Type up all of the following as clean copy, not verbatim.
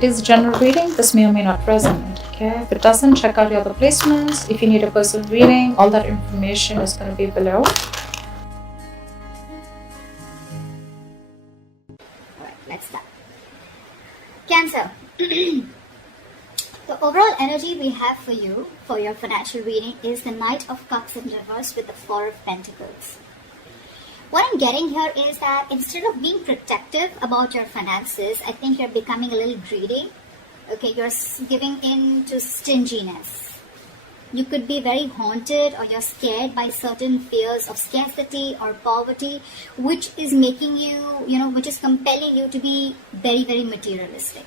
It is general reading. This may or may not resonate. Okay, if it doesn't, check out your other placements. If you need a personal reading, all that information is going to be below. Alright, let's start. Cancer. The overall energy we have for you, for your financial reading, is the Knight of Cups in reverse with the Four of Pentacles. What I'm getting here is that instead of being protective about your finances, I think you're becoming a little greedy. Okay, you're giving in to stinginess. You could be very haunted, or you're scared by certain fears of scarcity or poverty, which is making you, which is compelling you to be very, very materialistic.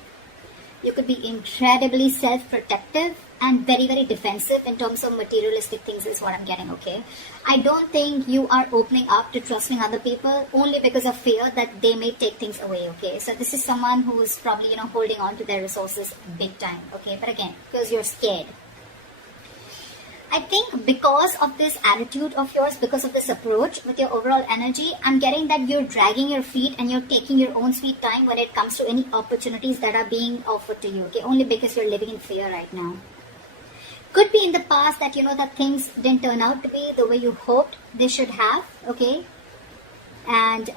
You could be incredibly self-protective and very, very defensive in terms of materialistic things is what I'm getting, okay? I don't think you are opening up to trusting other people only because of fear that they may take things away, okay? So this is someone who's probably, holding on to their resources big time, okay? But again, because you're scared. I think because of this attitude of yours, because of this approach with your overall energy, I'm getting that you're dragging your feet and you're taking your own sweet time when it comes to any opportunities that are being offered to you, okay? Only because you're living in fear right now. Could be in the past that, that things didn't turn out to be the way you hoped they should have, okay? And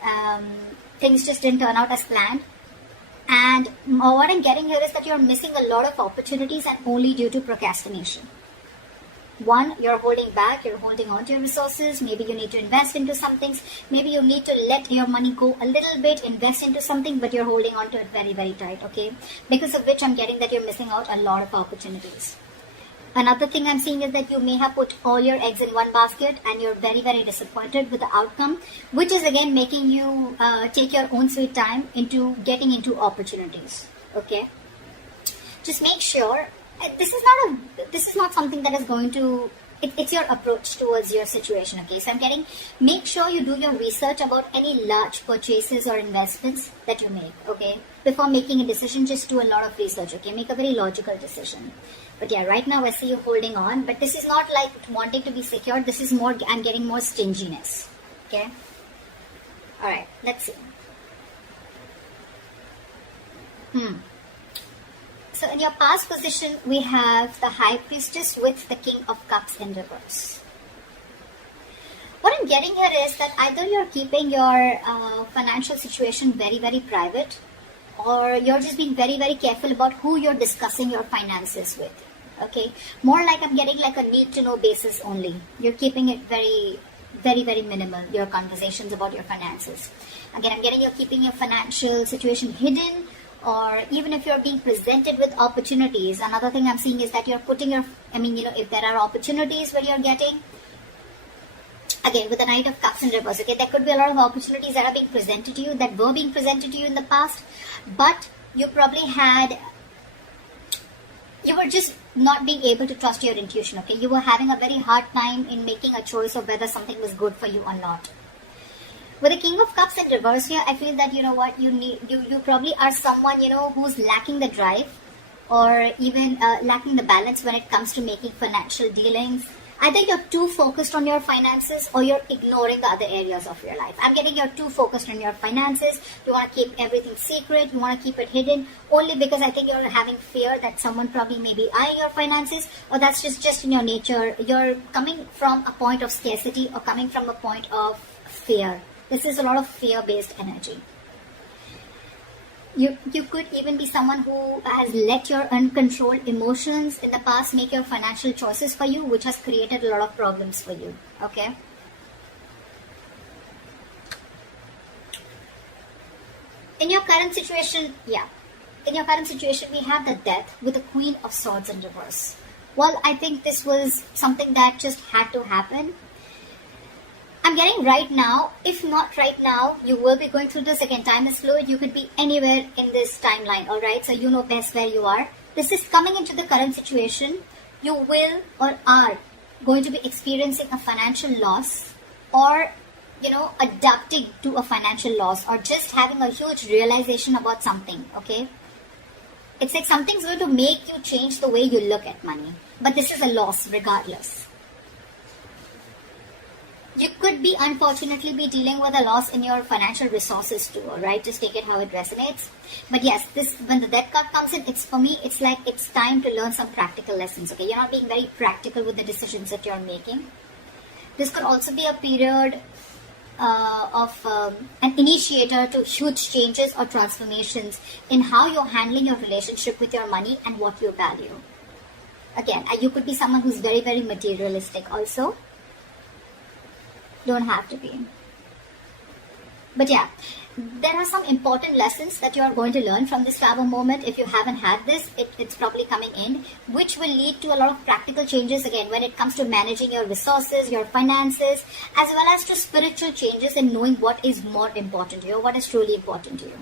things just didn't turn out as planned. And what I'm getting here is that you're missing a lot of opportunities and only due to procrastination. One, you're holding back, you're holding on to your resources. Maybe you need to invest into some things. Maybe you need to let your money go a little bit, invest into something, but you're holding on to it very, very tight, okay? Because of which I'm getting that you're missing out a lot of opportunities. Another thing I'm seeing is that you may have put all your eggs in one basket and you're very, very disappointed with the outcome, which is again making you take your own sweet time into getting into opportunities, okay? Just make sure this is not something that is going to, it's your approach towards your situation, okay? So I'm getting, make sure you do your research about any large purchases or investments that you make, okay? Before making a decision, just do a lot of research, okay? Make a very logical decision. But yeah, right now I see you holding on, but this is not like wanting to be secure. This is more, I'm getting more stinginess, okay? All right, let's see. So in your past position, we have the High Priestess with the King of Cups in reverse. What I'm getting here is that either you're keeping your financial situation very, very private, or you're just being very, very careful about who you're discussing your finances with, okay? More like I'm getting like a need-to-know basis only. You're keeping it very, very, very minimal, your conversations about your finances. Again, I'm getting you're keeping your financial situation hidden, or even if you're being presented with opportunities. Another thing I'm seeing is that you're putting your, if there are opportunities where you're getting, again, with the Knight of Cups in reverse, okay, there could be a lot of opportunities that are being presented to you, that were being presented to you in the past, but you probably you were just not being able to trust your intuition, okay? You were having a very hard time in making a choice of whether something was good for you or not. With the King of Cups in reverse here, I feel that, you probably are someone, who's lacking the drive, or even lacking the balance when it comes to making financial dealings. Either you're too focused on your finances, or you're ignoring the other areas of your life. I'm getting you're too focused on your finances. You want to keep everything secret. You want to keep it hidden, only because I think you're having fear that someone probably may be eyeing your finances, or that's just in your nature. You're coming from a point of scarcity, or coming from a point of fear. This is a lot of fear-based energy. You could even be someone who has let your uncontrolled emotions in the past make your financial choices for you, which has created a lot of problems for you, okay? In your current situation, we have the Death with the Queen of Swords in reverse. Well, I think this was something that just had to happen. I'm getting right now, if not right now, you will be going through this. Again, time is fluid. You could be anywhere in this timeline, all right? So you know best where you are. This is coming into the current situation. You will or are going to be experiencing a financial loss, or, adapting to a financial loss, or just having a huge realization about something, okay? It's like something's going to make you change the way you look at money. But this is a loss regardless. You could be, unfortunately, be dealing with a loss in your financial resources too, all right? Just take it how it resonates. But yes, this, when the death card comes in, it's, for me, it's like it's time to learn some practical lessons, okay? You're not being very practical with the decisions that you're making. This could also be a period of an initiator to huge changes or transformations in how you're handling your relationship with your money and what you value. Again, you could be someone who's very, very materialistic also. Don't have to be. But yeah, there are some important lessons that you are going to learn from this travel moment. If you haven't had this, it's probably coming in, which will lead to a lot of practical changes again when it comes to managing your resources, your finances, as well as to spiritual changes in knowing what is more important to you, what is truly important to you.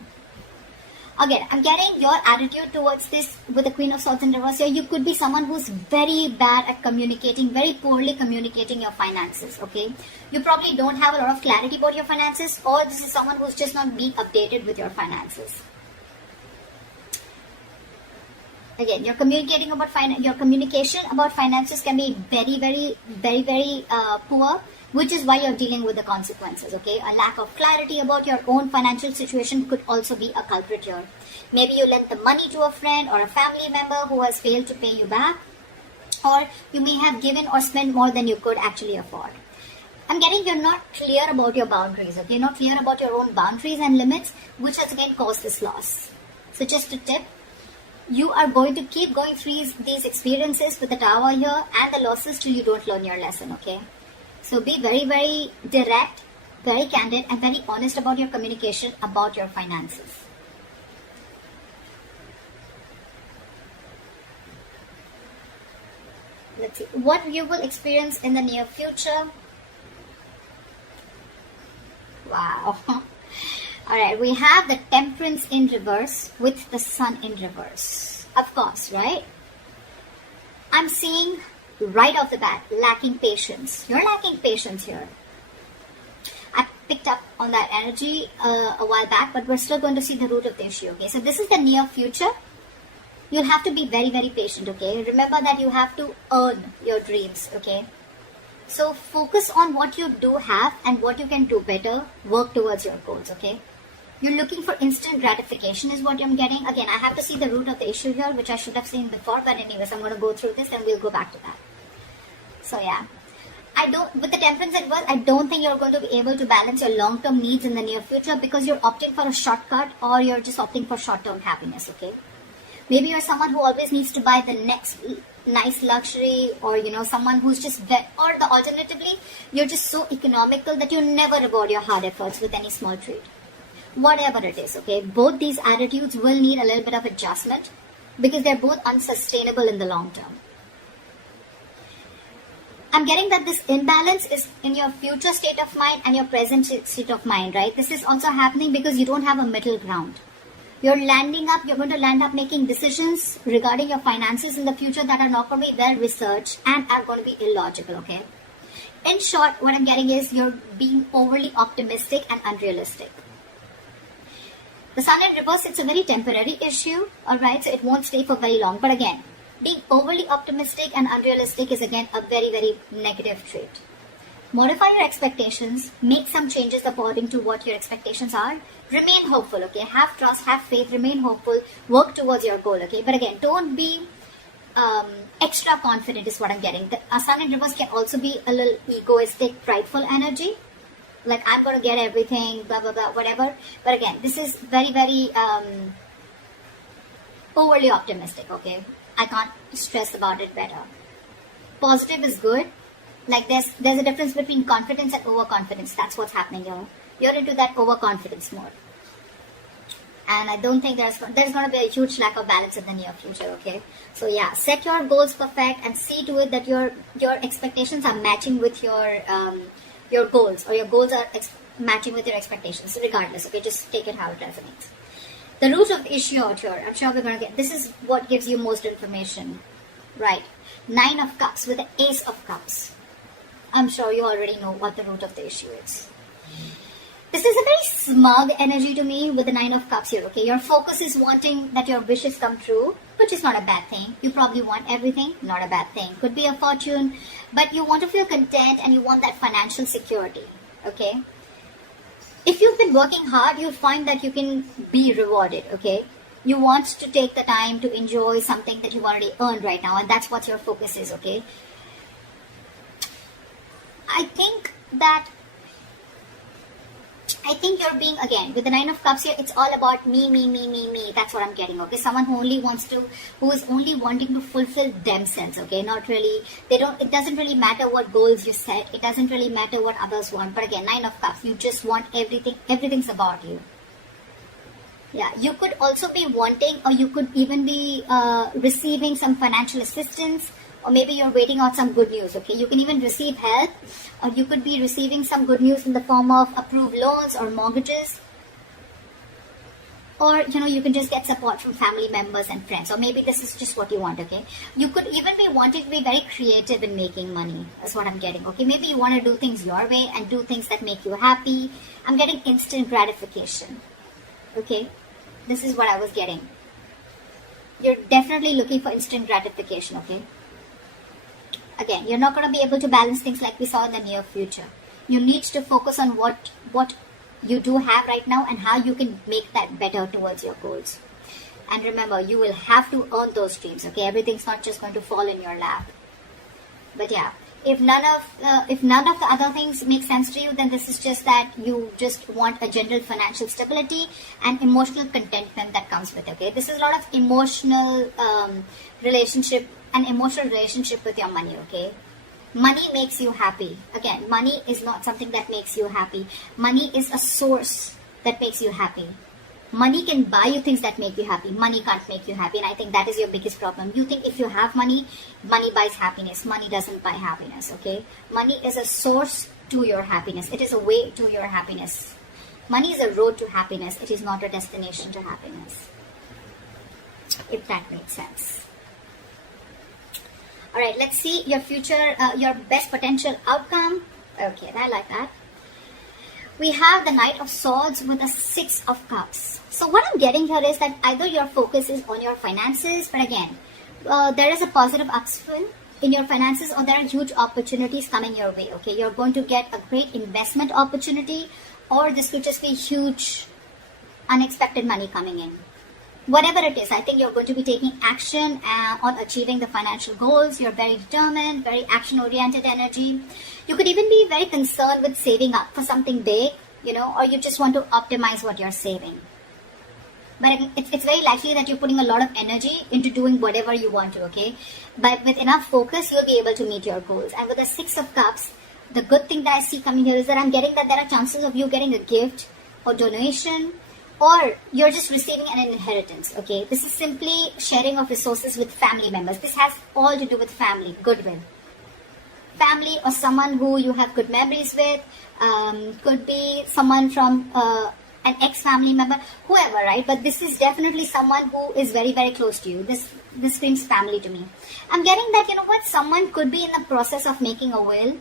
Again, I'm getting your attitude towards this with the Queen of Swords in reverse here. You could be someone who's very bad at communicating, very poorly communicating your finances, okay? You probably don't have a lot of clarity about your finances, or this is someone who's just not being updated with your finances. Again, your communication about finances can be very poor, which is why you're dealing with the consequences, okay? A lack of clarity about your own financial situation could also be a culprit here. Maybe you lent the money to a friend or a family member who has failed to pay you back, or you may have given or spent more than you could actually afford. I'm getting you're not clear about your boundaries, okay? You're not clear about your own boundaries and limits, which has again caused this loss. So just a tip, you are going to keep going through these experiences with the Tower here and the losses till you don't learn your lesson, okay? So be very, very direct, very candid, and very honest about your communication about your finances. Let's see what you will experience in the near future. Wow. Alright, we have the Temperance in reverse with the Sun in reverse. Of course, right? I'm seeing right off the bat, lacking patience. You're lacking patience here. I picked up on that energy a while back, but we're still going to see the root of the issue, okay? So this is the near future. You'll have to be very, very patient, okay? Remember that you have to earn your dreams, okay? So focus on what you do have and what you can do better. Work towards your goals, okay? You're looking for instant gratification is what I'm getting. Again, I have to see the root of the issue here, which I should have seen before. But anyways, I'm going to go through this and we'll go back to that. So yeah, with the Temperance at work, I don't think you're going to be able to balance your long-term needs in the near future because you're opting for a shortcut or you're just opting for short-term happiness, okay? Maybe you're someone who always needs to buy the next nice luxury, or someone who's just or the alternatively, you're just so economical that you never reward your hard efforts with any small treat. Whatever it is, okay? Both these attitudes will need a little bit of adjustment because they're both unsustainable in the long term. I'm getting that this imbalance is in your future state of mind and your present state of mind, right? This is also happening because you don't have a middle ground. You're going to land up making decisions regarding your finances in the future that are not going to be well researched and are going to be illogical, okay? In short, what I'm getting is you're being overly optimistic and unrealistic. The Sun in reverse, it's a very temporary issue, alright? So it won't stay for very long. But again, being overly optimistic and unrealistic is again a very, very negative trait. Modify your expectations, make some changes according to what your expectations are. Remain hopeful, okay? Have trust, have faith, remain hopeful, work towards your goal, okay? But again, don't be extra confident is what I'm getting. The Sun in reverse can also be a little egoistic, prideful energy. Like, I'm going to get everything, blah, blah, blah, whatever. But again, this is very, very overly optimistic, okay? I can't stress about it better. Positive is good. Like, there's a difference between confidence and overconfidence. That's what's happening here. You're into that overconfidence mode. And I don't think there's going to be a huge lack of balance in the near future, okay? So yeah, set your goals perfect and see to it that your expectations are matching with your goals, or your goals are matching with your expectations, regardless, okay? Just take it how it resonates. The root of the issue out here, I'm sure we're going to get, this is what gives you most information, right? 9 of Cups with the Ace of Cups. I'm sure you already know what the root of the issue is. This is a very smug energy to me with the 9 of Cups here, okay? Your focus is wanting that your wishes come true, which is not a bad thing. You probably want everything, not a bad thing. Could be a fortune, but you want to feel content and you want that financial security, okay? If you've been working hard, you'll find that you can be rewarded, okay? You want to take the time to enjoy something that you've already earned right now, and that's what your focus is, okay? I think you're being, again, with the Nine of Cups here, it's all about me. That's what I'm getting, okay? Someone who is only wanting to fulfill themselves, okay? Not really, it doesn't really matter what goals you set. It doesn't really matter what others want. But again, Nine of Cups, you just want everything. Everything's about you. Yeah, you could also be wanting, or you could even be receiving some financial assistance, or maybe you're waiting on some good news, okay? You can even receive help, or you could be receiving some good news in the form of approved loans or mortgages. Or, you can just get support from family members and friends, or maybe this is just what you want, okay? You could even be wanting to be very creative in making money. That's what I'm getting, okay? Maybe you want to do things your way and do things that make you happy. I'm getting instant gratification, okay? This is what I was getting. You're definitely looking for instant gratification, okay? Again, you're not going to be able to balance things like we saw in the near future. You need to focus on what you do have right now and how you can make that better towards your goals. And remember, you will have to earn those dreams, okay? Everything's not just going to fall in your lap. But yeah, if none of the other things make sense to you, then this is just that you just want a general financial stability and emotional contentment that comes with it, okay? This is a lot of emotional relationship with your money, okay? Money makes you happy. Again, money is not something that makes you happy. Money is a source that makes you happy. Money can buy you things that make you happy. Money can't make you happy. And I think that is your biggest problem. You think if you have money, money buys happiness. Money doesn't buy happiness, okay? Money is a source to your happiness. It is a way to your happiness. Money is a road to happiness. It is not a destination to happiness. If that makes sense. All right, let's see your future, your best potential outcome. Okay, I like that. We have the Knight of Swords with the Six of Cups. So what I'm getting here is that either your focus is on your finances, but again, there is a positive upswing in your finances, or there are huge opportunities coming your way, okay? You're going to get a great investment opportunity, or this could just be huge, unexpected money coming in. Whatever it is, I think you're going to be taking action on achieving the financial goals. You're very determined, very action-oriented energy. You could even be very concerned with saving up for something big, or you just want to optimize what you're saving. But it's very likely that you're putting a lot of energy into doing whatever you want to, okay? But with enough focus, you'll be able to meet your goals. And with the Six of Cups, the good thing that I see coming here is that I'm getting that there are chances of you getting a gift or donation, or you're just receiving an inheritance, okay? This is simply sharing of resources with family members. This has all to do with family, goodwill. Family or someone who you have good memories with, could be someone from an ex-family member, whoever, right? But this is definitely someone who is very, very close to you. This screams family to me. I'm getting that, someone could be in the process of making a will.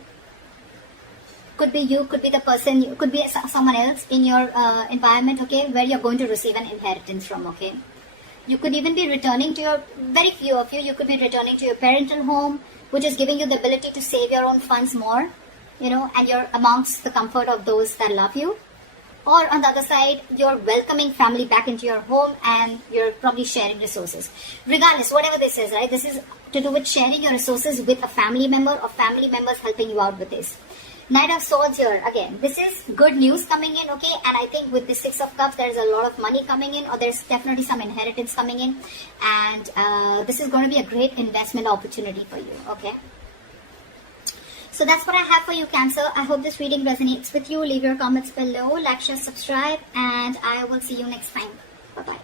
Could be you, could be the person, could be someone else in your environment, okay, where you're going to receive an inheritance from, okay. You could even be returning to very few of you could be returning to your parental home, which is giving you the ability to save your own funds more, and you're amongst the comfort of those that love you. Or on the other side, you're welcoming family back into your home and you're probably sharing resources. Regardless, whatever this is, right, this is to do with sharing your resources with a family member or family members helping you out with this. Knight of Swords here, again, this is good news coming in, okay? And I think with the Six of Cups, there's a lot of money coming in, or there's definitely some inheritance coming in. And this is going to be a great investment opportunity for you, okay? So that's what I have for you, Cancer. I hope this reading resonates with you. Leave your comments below, like, share, subscribe, and I will see you next time. Bye-bye.